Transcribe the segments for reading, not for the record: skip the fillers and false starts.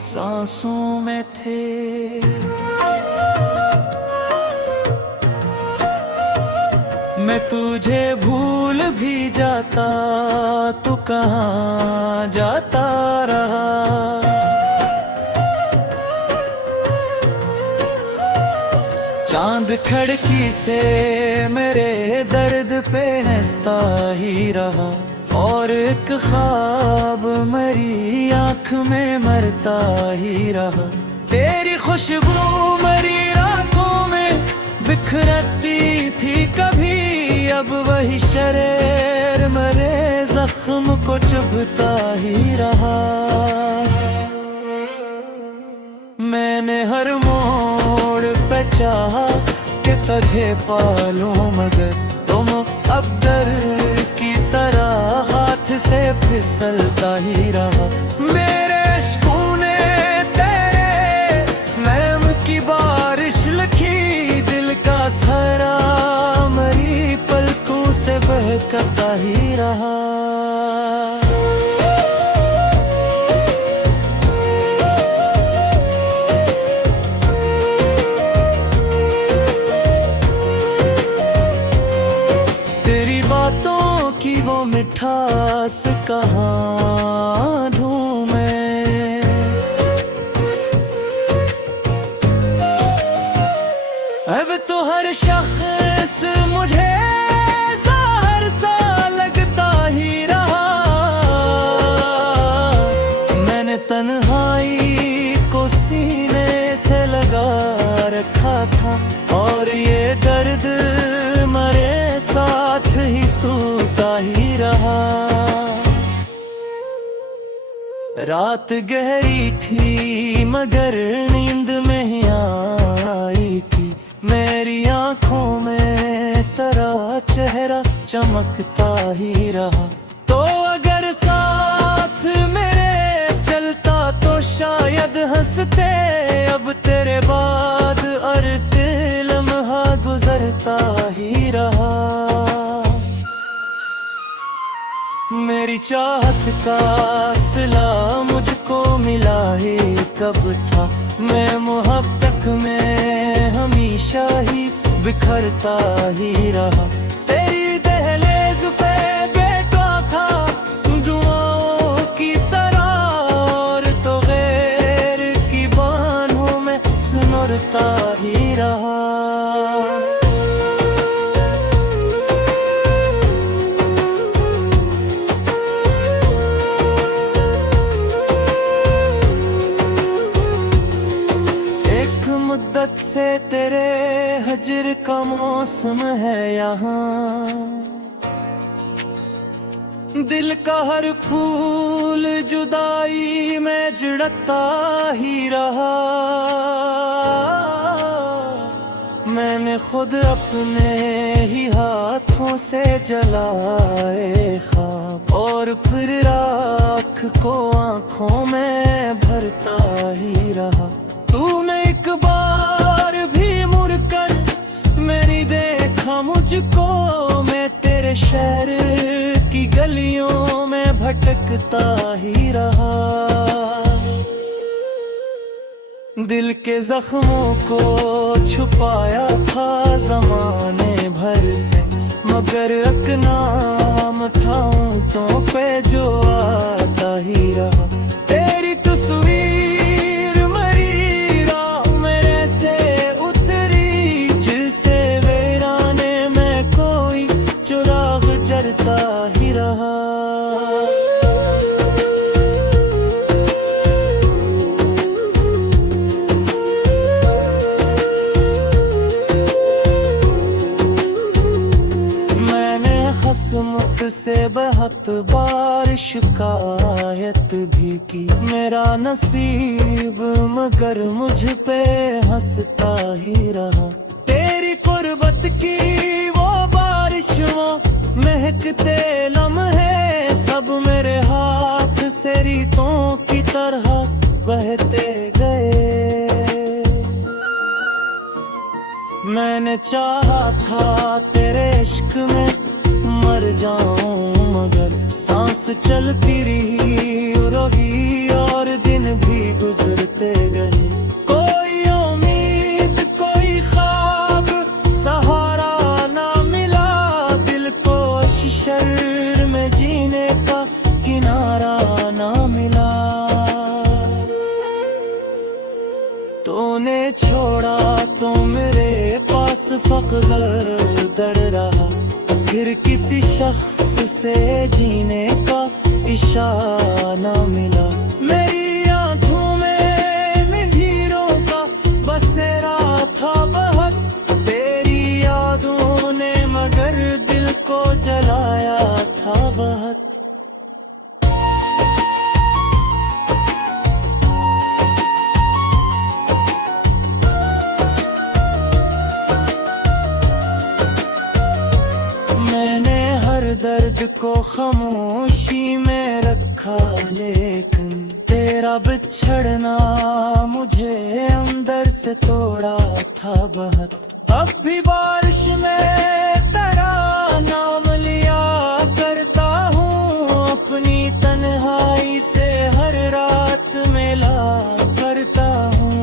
सांसों में थे। मैं तुझे भूल भी जाता तो कहाँ जाता रहा। चांद खिड़की से मेरे दर्द पे हंसता ही रहा, और एक ख्वाब मेरी आँख में मरता ही रहा। तेरी खुशबू मेरी रातों में बिखरती थी कभी, अब वही शरेर मेरे जख्म को चुभता ही रहा। मैंने हर मोड़ पे चाहा कि तुझे पालूं, मगर तुम अब डर की तरह हाथ से फिसलता ही रहा। मेरे इश्क़ों ने तेरे नैम की बारिश लिखी, दिल का सारा मेरी पलकों से बहकता ही रहा। वो मिठास कहाँ ढूंढूं, अब तो हर शख्स मुझे ज़ाहिर सा लगता ही रहा। मैंने तन्हाई को सीने से लगा रखा था, और ये दर्द मेरे साथ ही सोता ही रहा। रात गहरी थी मगर नींद में ही आई थी, मेरी आँखों में तेरा चेहरा चमकता ही रहा। तो अगर साथ मेरे चलता तो शायद हंसते, अब तेरे बाद और लम्हा गुजरता ही रहा। मेरी चाहत का सिला मुझको मिला ही कब था, मैं मोहब्बत में हमेशा ही बिखरता ही रहा। तेरी दहलीज पे बैठा था दुआओं की तरह, और तो गैर की बाहों में सुनरता ही रहा। मुद्दत से तेरे हजर का मौसम है यहाँ, दिल का हर फूल जुदाई में झड़कता ही रहा। मैंने खुद अपने ही हाथों से जलाए ख्वाब, और फिर राख को आँखों में भरता ही रहा। तूने एक बार भी मुड़कर मेरी देखा मुझको, मैं तेरे शहर की गलियों में भटकता ही रहा। दिल के जख्मों को छुपाया था जमाने भर से, मगर अकनाम ठाऊं तो पे जो आता ही रहा। तेरी तस्वीर मेरी राह मेरे से उतरी, जिसे वीराने में कोई चिराग जलता ही रहा। से बहुत बार शिकायत भी की मेरा नसीब, मगर मुझ पे हंसता ही रहा। तेरी कुर्बत की वो बारिशों महकते लम्हे सब मेरे हाथ से रीतों की तरह बहते गए। मैंने चाहा था तेरे इश्क में मर जाऊं, मगर सांस चलती रही और दिन भी गुजर वक्त दर रहा, फिर किसी शख्स से जीने का इशारा मिला। मेरी आंखों में नीरों का बसेरा था बहुत, तेरी यादों ने मगर दिल को जलाया था बहुत। दर्द को खामोशी में रखा, लेकिन तेरा बिछड़ना मुझे अंदर से तोड़ा था बहुत। अब भी बारिश में तेरा नाम लिया करता हूँ, अपनी तन्हाई से हर रात मिला करता हूँ।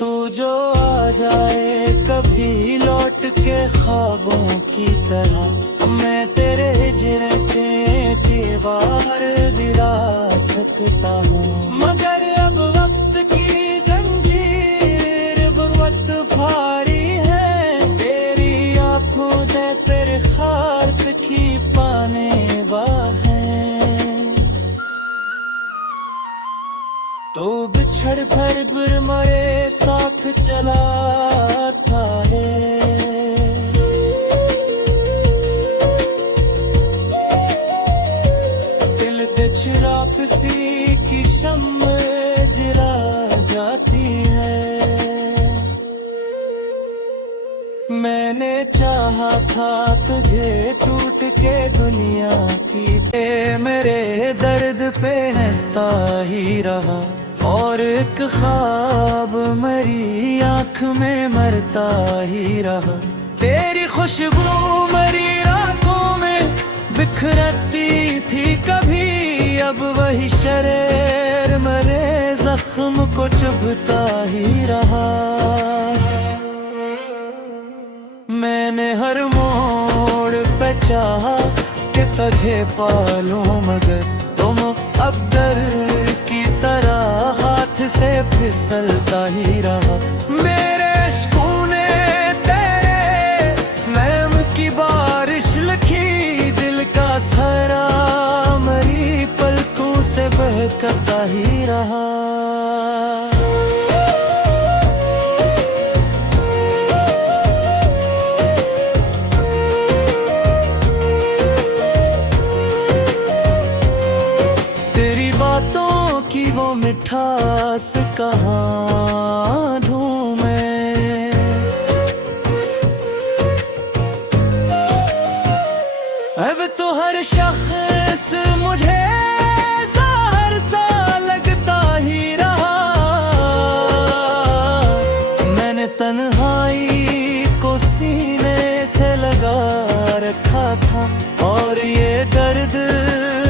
तू जो आ जाए कभी लौट के ख्वाबों की तरह, मैं तेरे हिजर के दीवार गिरा सकता हूँ। मगर अब वक्त की जंजीर बहुत भारी है, तेरी आँखों दे तेरे खार्क की पाने वाहे। तो बिछड़ भर गुर मरे साथ चलाता है, दिल पे चिराग सी की शम्म जला जाती है। मैंने चाहा था तुझे टूट के दुनिया की, मेरे दर्द पे हंसता ही रहा, और एक ख्वाब मेरी आँख में मरता ही रहा। तेरी खुशबू मेरी रातों में बिखरती थी कभी, अब वही शरेर मेरे जख्म को चुभता ही रहा। मैंने हर मोड़ पे चाहा कि तुझे पालूं, मगर तुम अब डर की तरह हाथ से फिसलता ही रहा। मेरे इश्क़ों ने तेरे नैम की बारिश लिखी, दिल का सारा मेरी पलकों से बहकता ही रहा। वो मिठास कहाँ ढूंढूं, अब तो हर शख्स मुझे ज़ाहिर सा लगता ही रहा। मैंने तन्हाई को सीने से लगा रखा था, और ये दर्द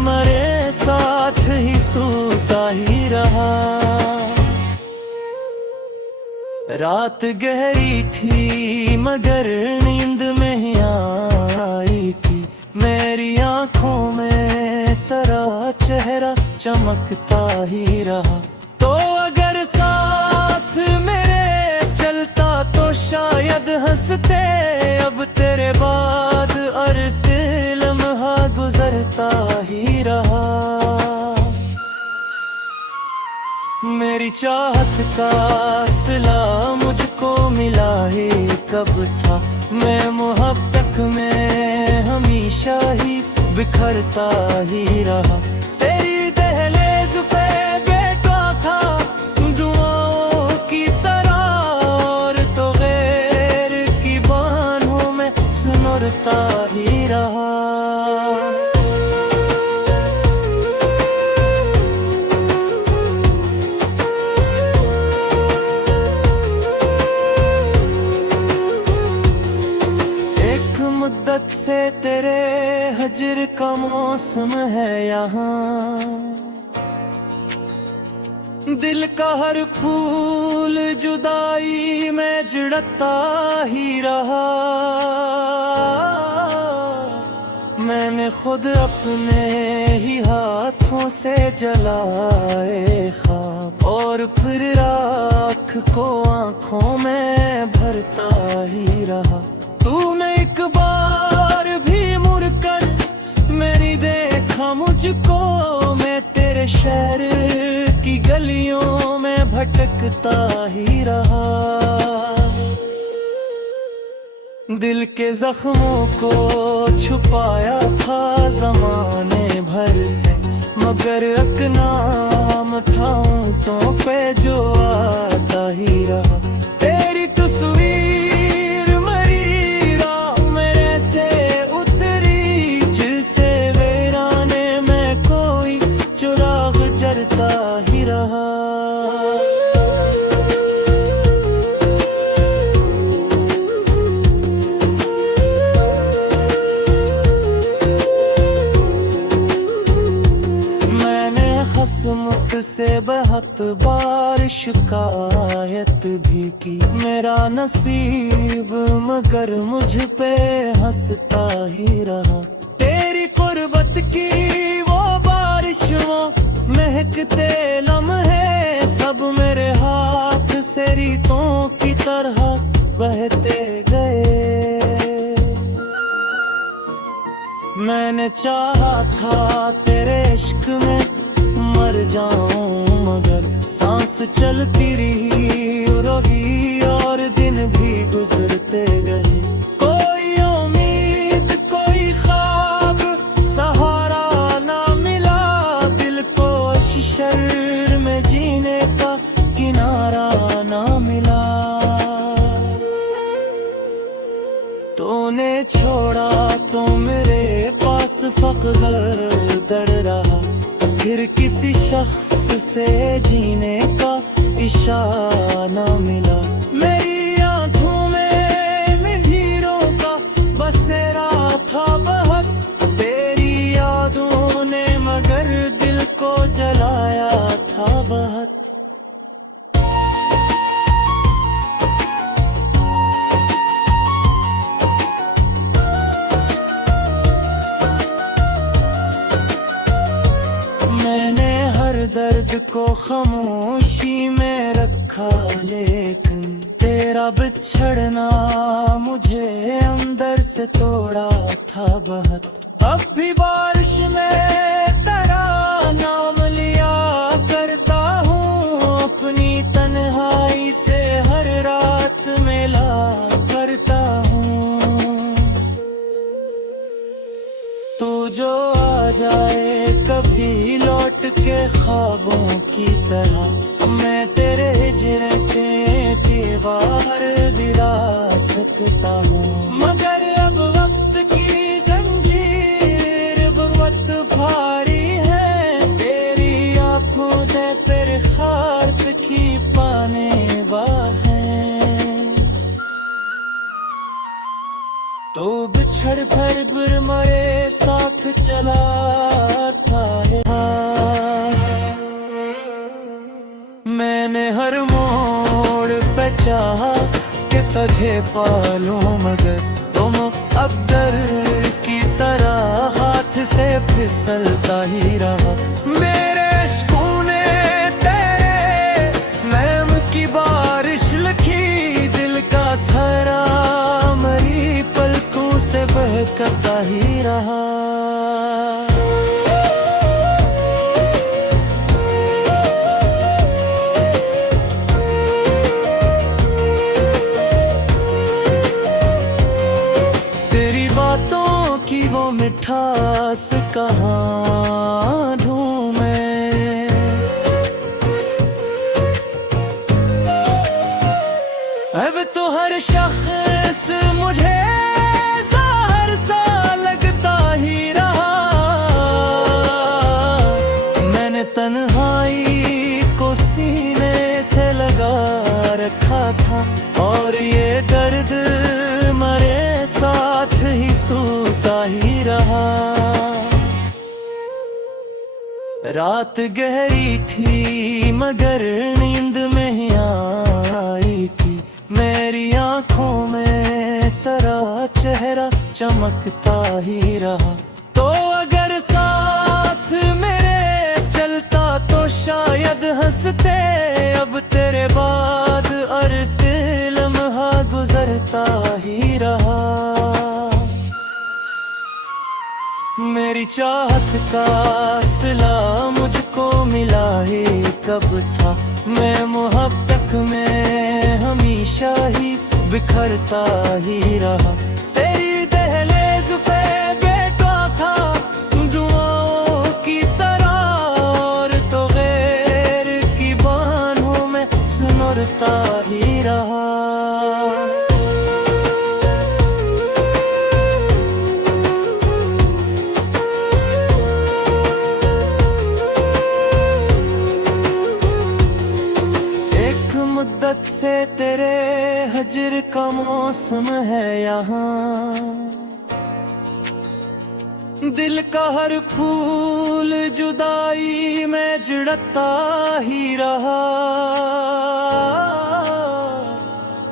मरे साथ ही सूता ही रहा। रात गहरी थी मगर नींद में ही आई थी, मेरी आंखों में तेरा चेहरा चमकता ही रहा। तो अगर साथ मेरे चलता तो शायद हंसते, अब तेरे बाद और लम्हा गुजरता ही रहा। मेरी चाहत का सिला मुझको मिला ही कब था, मैं मोहब्बत में हमेशा ही बिखरता ही रहा। तेरी दहलीज पे बैठा था दुआओं की तरह, और तो गैर की बाहों में सुनरता ही रहा। मुद्दत से तेरे हजर का मौसम है यहाँ, दिल का हर फूल जुदाई में झड़कता ही रहा। मैंने खुद अपने ही हाथों से जलाए ख्वाब, और फिर राख को आंखों में भरता ही रहा। तूने एक बार भी मुड़कर मेरी देखा मुझको, मैं तेरे शहर की गलियों में भटकता ही रहा। दिल के जख्मों को छुपाया था जमाने भर से, मगर अकनाम ठाऊं तो पे जो आता ही रहा। तेरी तस्वीर मरी राह मेरे से उतरी, जिसे वीराने में कोई चिराग जलता ही रहा। से बहुत बार शिकायत भी की मेरा नसीब, मगर मुझ पे हंसता ही रहा। तेरी कुर्बत की वो बारिशों महकते लम्हे सब मेरे हाथ से रीतों की तरह बहते गए। मैंने चाहा था तेरे इश्क में मर जाऊं, मगर सांस चलती रही और दिन भी गुजरते गए। कोई उम्मीद कोई ख्वाब सहारा ना मिला, दिल को शर में जीने का किनारा ना मिला। तूने छोड़ा तो मेरे पास फख्र दर रहा, फिर किसी शख्स से जीने का इशारा न मिला। मेरी आंखों में मीरों का बसेरा था बहुत, तेरी यादों ने मगर दिल को जलाया था बहुत। दर्द को खामोशी में रखा, लेकिन तेरा बिछड़ना मुझे अंदर से तोड़ा था बहुत। अब भी बारिश में तेरा नाम लिया करता हूँ, अपनी तन्हाई से हर रात मिला करता हूँ। तू जो आ जाए कभी लौट के ख्वाबों की तरह, मैं तेरे हिजर के दीवार गिरा सकता हूँ। मगर अब वक्त की जंजीर बहुत भारी है, तेरी आँखों दे तेरे खाब की पाने वाहें। तो बिछड़ कर गुर मरे साथ चला था है। मैंने हर मोड़ पे चाहा कि तुझे पालूं, मगर तुम अब्दर की तरह हाथ से फिसलता ही रहा। मेरे इश्क़ों ने तेरे नैम की बारिश लिखी, दिल का सारा मरी पलकों से बहकता ही रहा। वो मिठास कहाँ ढूंढूं, अब तो हर शख्स मुझे ज़ाहिर सा लगता ही रहा। मैंने तन्हाई को सीने से लगा रखा था, और ये दर्द मरे साथ ही सूता ही रहा। रात गहरी थी मगर नींद में ही आई थी, मेरी आंखों में तेरा चेहरा चमकता ही रहा। तो अगर साथ मेरे चलता तो शायद हंसते, अब तेरे बाद चाहत का सिला मुझको मिला ही कब था। मैं मोहब्बत में हमेशा ही बिखरता ही रहा। तेरी दहलीज पे बैठा था दुआओं की तरह, और तो गैर की बाहों में सुनरता ही रहा। मुद्दत से तेरे हजर का मौसम है यहाँ, दिल का हर फूल जुदाई में झड़कता ही रहा।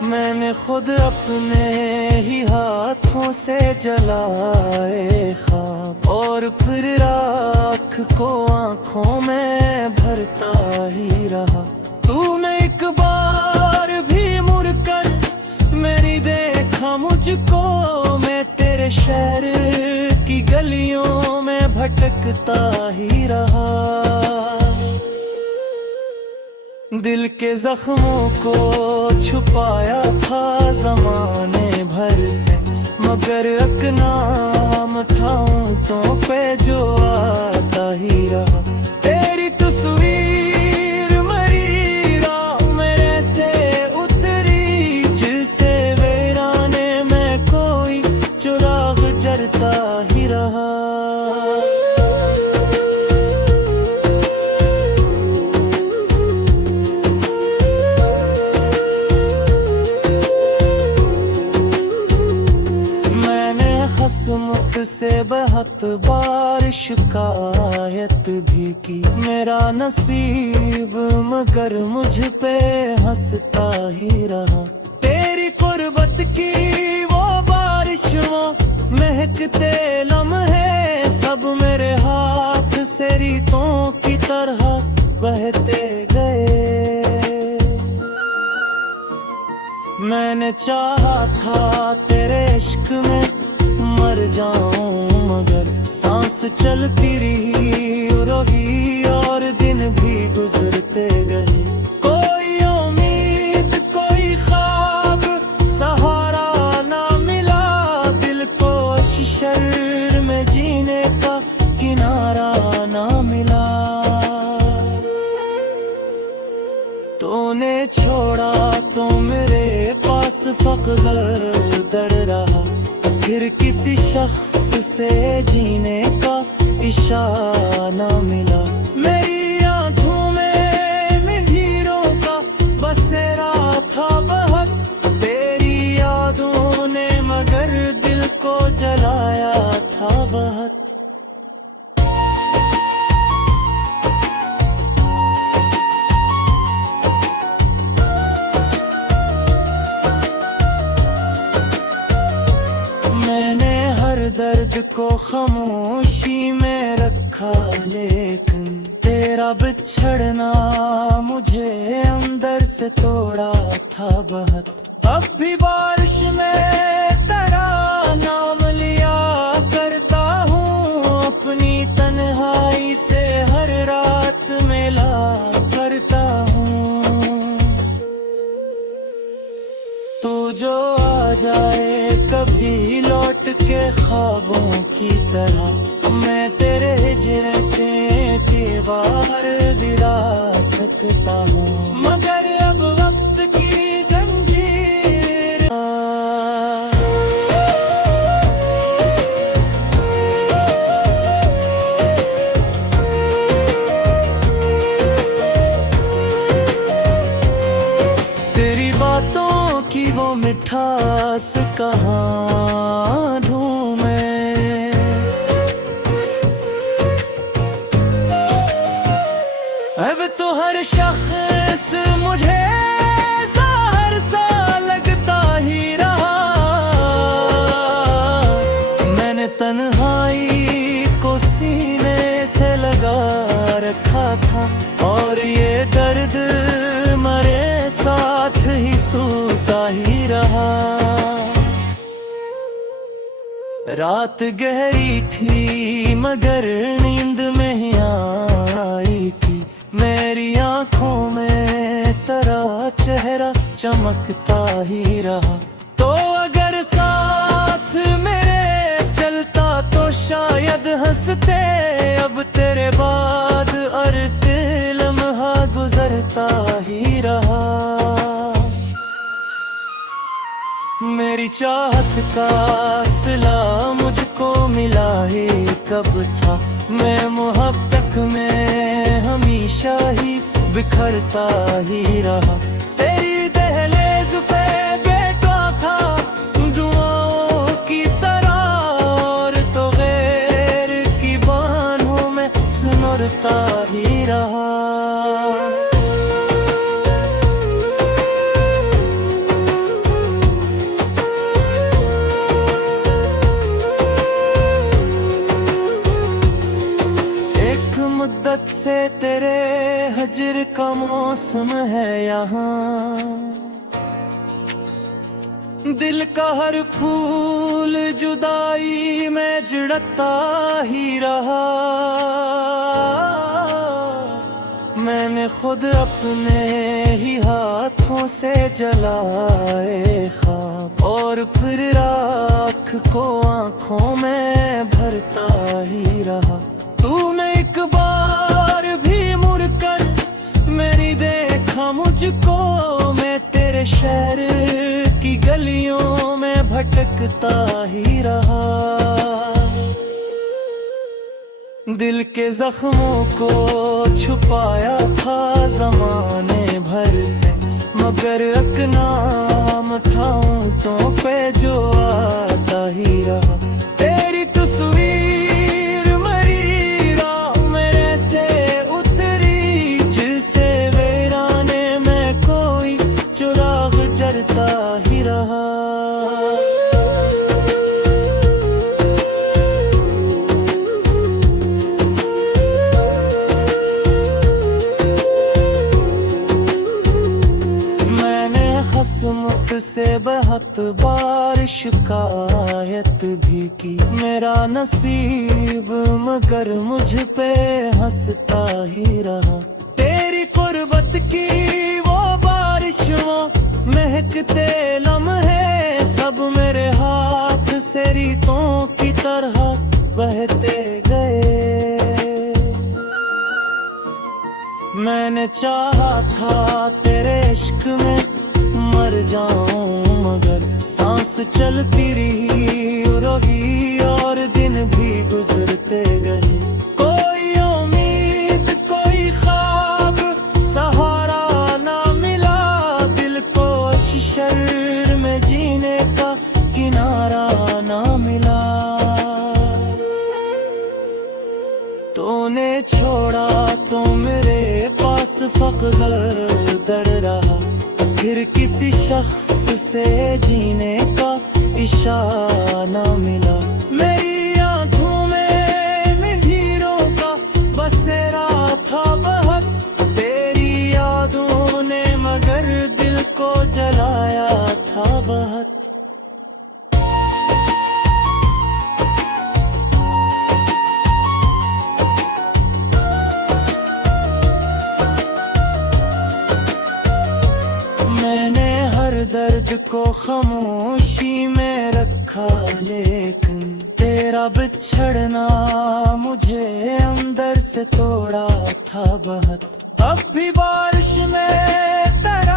मैंने खुद अपने ही हाथों से जलाए ख्वाब, और फिर राख को आंखों में भरता ही रहा। तूने एक बार भी मुड़कर मेरी देखा मुझको, मैं तेरे शहर की गलियों में भटकता ही रहा। दिल के जख्मों को छुपाया था जमाने भर से, मगर अकनाम ठाऊं पे जो आता ही रहा। तेरी तस्वीर मरी राह मेरे से उतरी, जिसे वीराने में कोई चिराग जलता ही रहा। से बहुत बार शिकायत भी की मेरा नसीब, मगर मुझ पे हंसता ही रहा। तेरी कुर्बत की वो बारिशों महकते लम्हे सब मेरे हाथ से रीतों की तरह बहते गए। मैंने चाहा था तेरे इश्क में मर जाऊं, मगर सांस चलती रही और दिन भी गुजरते गए। कोई उम्मीद कोई ख्वाब सहारा ना मिला, दिल को शर में जीने का किनारा ना मिला। तूने छोड़ा तो मेरे पास फख्र दर रहा, फिर किसी शख्स से जीने का इशारा मिला। मेरी आंखों में नीरों का बसेरा था बहुत, तेरी यादों ने मगर दिल को जलाया था बहुत। दर्द को खामोशी में रखा, लेकिन तेरा बिछड़ना मुझे अंदर से तोड़ा था बहुत। अब भी बारिश में तेरा नाम लिया करता हूँ, अपनी तन्हाई से हर रात मिला करता हूँ। तू जो आ जाए कभी लौट के ख्वाबों की तरह, मैं तेरे हिजर के दीवार गिरा सकता हूँ, मगर अब वक्त की जंजीर तेरी बातों की वो मिठास कहाँ ढूंढे। अब तो हर शख्स मुझे ज़ाहिर सा लगता ही रहा। मैंने तन्हाई को सीने से लगा रखा था, और ये दर्द मरे साथ ही सूता ही रहा। रात गहरी थी मगर नींद में ही आई थी, मेरी आंखों में तेरा चेहरा चमकता ही रहा। तो अगर साथ मेरे चलता तो शायद हंसते, अब तेरे बाद अर्ध लम्हा गुजरता ही रहा। मेरी चाहत का सिला मुझको मिला ही कब था, मैं मोहब्बत में हमेशा ही बिखरता ही रहा। तेरी दहलीज पे बैठा था दुआओं की तरह, और तो गैर की बाहों में सुनरता ही रहा। मुद्दत से तेरे हजर का मौसम है यहाँ, दिल का हर फूल जुदाई में झड़कता ही रहा। मैंने खुद अपने ही हाथों से जलाए ख्वाब, और फिर राख को आंखों में भरता ही रहा। तूने एक बार भी मुड़कर मेरी देखा मुझको, मैं तेरे शहर की गलियों में भटकता ही रहा। दिल के जख्मों को छुपाया था जमाने भर से, मगर एक नाम ठाऊं तो पे जो आता ही रहा। तेरी तस्वीर मरी राह मेरे से उतरी, जिसे वीराने में कोई चिराग जलता ही रहा। मुझसे बहुत बार शिकायत भी की मेरा नसीब, मगर मुझ पे हंसता ही रहा। तेरी कुर्बत की वो बारिशों महकते लम्हे सब मेरे हाथ से रीतों की तरह बहते गए। मैंने चाहा था तेरे इश्क में मर जाऊं, मगर सांस चलती रही रही और दिन भी गुजरते गए। कोई उम्मीद कोई ख्वाब सहारा ना मिला, दिल को शर्र में जीने का किनारा ना मिला। तूने छोड़ा तो मेरे पास फख्र दर रहा, फिर किसी शख्स से जीने का इशारा न मिला। मेरी आंखों में मीरों का बसेरा था बहुत, तेरी यादों ने मगर दिल को जलाया था बहुत। दर्द को खामोशी में रखा, लेकिन तेरा बिछड़ना मुझे अंदर से तोड़ा था बहुत। अब भी बारिश में तेरा